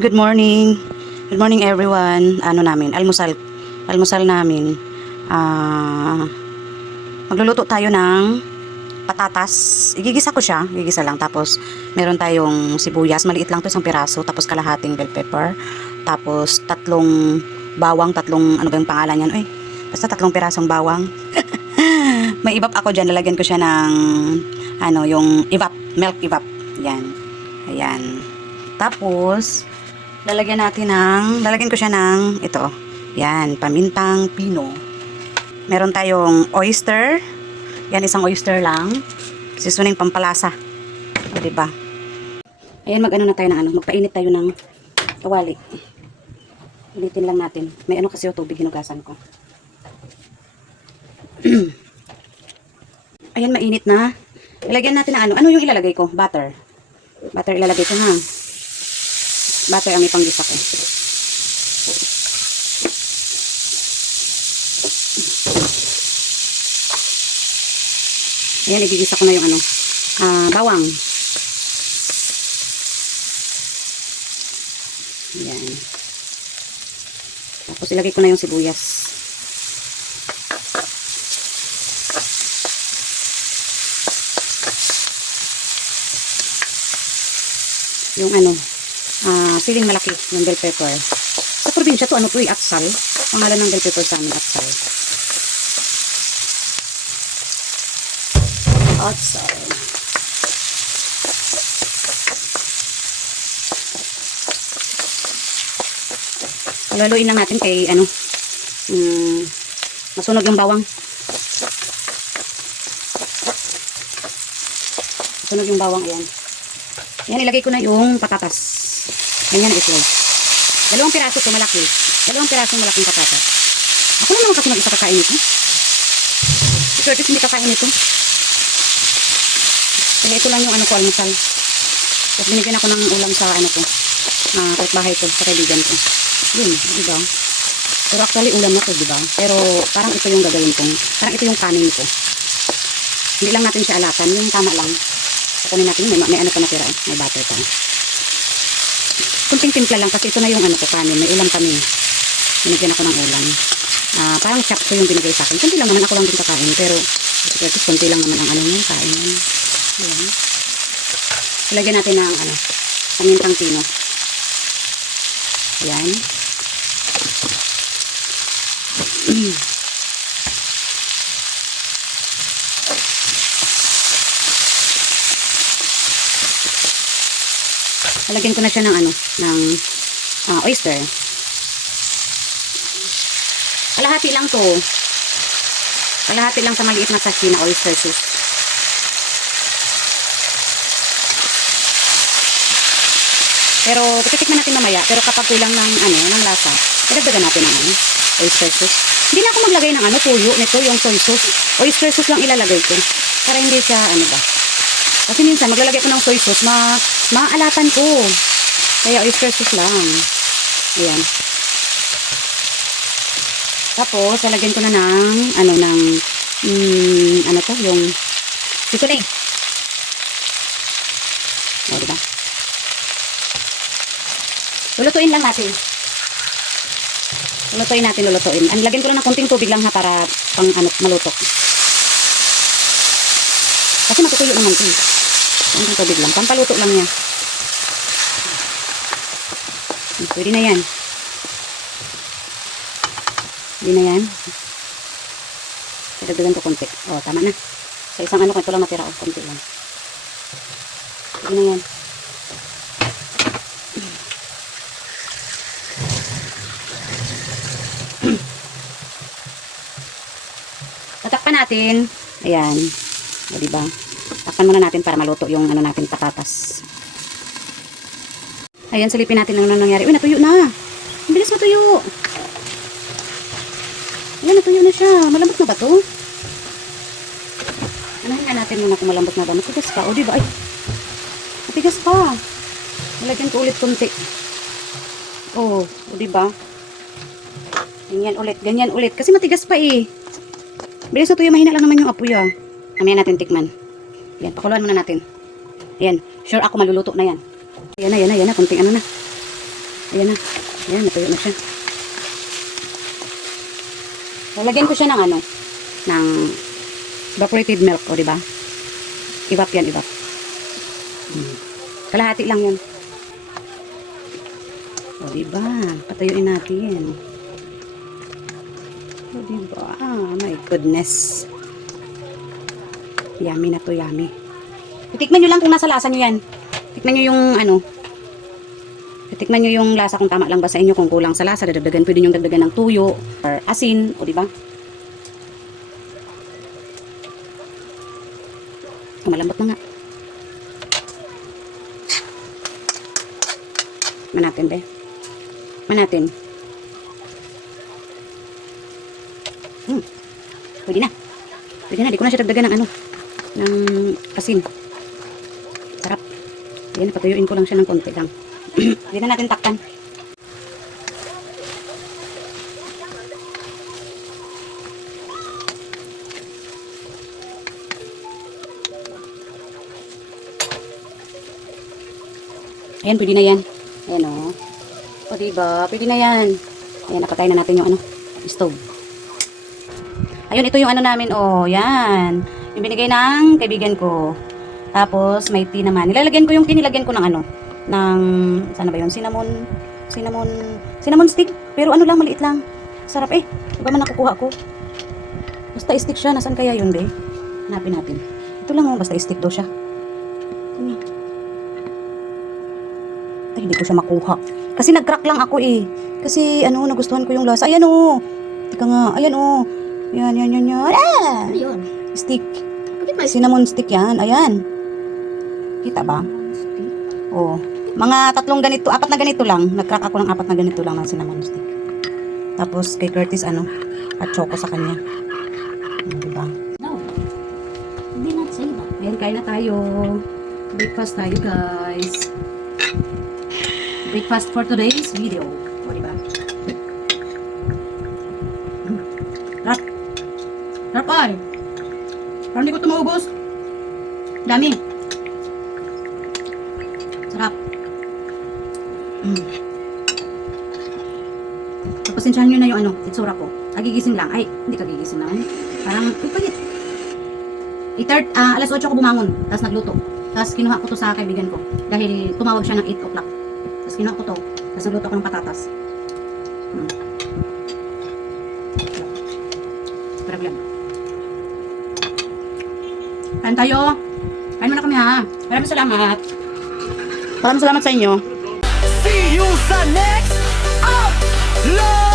Good morning. Good morning everyone. Ano namin, almusal. Almusal namin. Ah, magluluto tayo ng patatas. Igigisa ko siya, igigisa lang. Tapos meron tayong sibuyas, maliit lang 'to, isang piraso, tapos kalahating bell pepper. Tapos tatlong bawang, tatlong ano ba yung pangalan niyan? Uy, basta tatlong pirasong bawang. May evap ako diyan, lalagyan ko siya ng ano, yung evap, milk evap. Yan. Ayan. Tapos lalagyan ko siya ng ito. Yan, pamintang pino. Meron tayong oyster. Yan, isang oyster lang. Seasoning pampalasa. O, diba? Ayan, mag-ano na tayo ng ano. Magpainit tayo ng kawali. Initin lang natin. May ano kasi yung tubig, hinugasan ko. Ayan, mainit na. Ilagyan natin na ano. Ano yung ilalagay ko? Butter. Butter ilalagay ko, ha? Butter ang ipanggisa ko. Ayan, igigisa ko na yung ano, bawang. Ayan. Tapos ilagay ko na yung sibuyas. Yung ano, siling malaki, yung bell pepper. Sa probinsya to, ano to, atsal. Pangalan ng bell pepper sa amin, atsal. Atsal. Laluin lang natin kay ano, masunog yung bawang. Masunog yung bawang, ayan. Ayan, ilagay ko na yung patatas. Ganyan itlog. Dalawang piraso ito, malaki. Dalawang piraso malaking patatas. Ako na naman kasi mag-isa kakain ito. Si Curtis hindi kakain ito. Kaya ito lang yung ano ko, almusal. Tapos binigyan ako ng ulam sa ano ko, kapitbahay ko, sa kaibigan ko. Yun, diba? Pero actually ulam na to, diba? Pero parang ito yung gagawin ko. Parang ito yung kanin ko. Hindi lang natin siya alatan, yung tama lang. Kunin natin, may ano pa natira, may butter pa. Kunting timpla lang kasi ito na yung ano ko, kanin. May ulam kami. Binigyan ako ng ulam. Parang chop ko yung binigay sa akin. Kunti lang naman, ako lang din kakain. Pero, kunti lang naman ang ano niya, kain niya. Ayan. Ilagyan natin ng ano, pamintang pino. Ayan. Lalagyan ko na siya ng ano, ng oyster. Kalahati lang to. Kalahati lang sa maliit na sachet na oyster sauce. Pero titikman natin mamaya, pero kapag kulang ng ano, ng lasa, idagdagan natin ng ano, oyster sauce. Hindi na ako maglagay ng ano, tuyo nito, yung soy sauce. Oyster sauce lang ilalagay ko para hindi siya ano ba. Kasi minsan maglalagay ko ng soy sauce, maaalatan ko. Kaya oyster sauce lang. Ayan. Tapos lalagyan ko na ng ano, ng ano to, yung seasoning. O, diba? Lulutuin lang natin. Lulutuin natin, lulutuin. Lagyan ko lang ng konting tubig lang ha, para pang ano, maluto. Kasi matutuyo naman ito. Konting tubig lang. Pampaluto lang niya. Pwede na yan. Pwede na yan. Dagdagan ko konti. O, tama na. Sa isang ano ko, ito lang matira. O, konti lang. Pwede na yan. Tatakpan natin. Ayan. O, diba? Takpan muna natin para maluto yung ano natin, patatas. Ayan, silipin natin lang ano nangyari. Uy, natuyo na. Ang bilis matuyo. Ayan, natuyo na siya. Malambot na ba to? Anahin nga natin muna kung malambot na ba. Matigas pa. O, diba? Ay, matigas pa. Nalagyan ko ulit konti. O, diba? Ganyan ulit. Ganyan ulit. Kasi matigas pa eh. Bilis natuyo. Mahina lang naman yung apoy ah. Mamaya natin tikman. Ayan, pakuluan muna natin. Ayan, sure ako maluluto na yan. Ayan na, kunting ano na. Ayan na. Ayan, natuyo na siya. Lalagyan ko siya ng ano, ng evaporated milk, o diba? Ibap yan, ibap. Kalahati lang yan. O diba? Patayuin natin. O diba? Ah, my goodness. Yummy na to, yummy. Titikman nyo lang kung nasa lasa nyo yan. Tikman nyo yung ano. Tikman nyo yung lasa kung tama lang ba sa inyo. Kung kulang sa lasa, dadagdagan. Pwede nyo dagdagan ng tuyo or asin. O diba? Malambot na nga. Manatin, be. Manatin. Pwede na. Pwede na. Di ko na siya dagdagan ng ano. Ng asin. Sarap. Yan, patuyuin ko lang siya ng konti lang. Hindi na natin takpan. Ayan, pwede na yan. Ayan o. O diba? Pwede na yan. Ayan, napatay na natin yung ano, stove. Ayun, ito yung ano namin. O, yan. Yung binigay ng kaibigan ko. Tapos, may tea naman. Nilalagyan ko yung tea, nilagyan ko ng ano, ng, sana ba yun? Cinnamon stick. Pero ano lang, maliit lang. Sarap eh. Iba man nakukuha ko. Basta stick siya. Nasaan kaya yun, be? Hanapin natin. Ito lang, basta stick daw siya. Ano? Ay, hindi ko siya makuha. Kasi nag-crack lang ako eh. Kasi, ano, nagustuhan ko yung lasa. Ayan o. Tika nga. Ayan o. Yan. Ah! Ano yun? Stick. Bakit may Cinnamon stick yan. Ayan. Kita ba? Oo. Mga 3 ganito, 4 na ganito lang. Nag-crack ako ng 4 na ganito lang ng cinnamon stick. Tapos kay Curtis, ano, at choco sa kanya. Diba? No. Hindi natin sa iba. Ayan, kain na tayo. Breakfast tayo, guys. Breakfast for today's video. O, diba? Rap. Rap, ay. Parang hindi ko ito maubos. Dami. Sarap. Pasensyahan nyo na yung ano, itsura ko. Kagigising lang. Ay, hindi kagigising naman. Parang, pagpagit. Alas 8 ako bumangon. Tapos nagluto. Tapos kinuha ko to sa kaibigan ko. Dahil tumawag siya ng 8 o'clock. Tapos kinuha ko to. Tapos nagluto ko ng patatas. Sarap yan. Kain tayo. Kain muna kami ha. Maraming salamat. Maraming salamat sa inyo. See you sa next upload!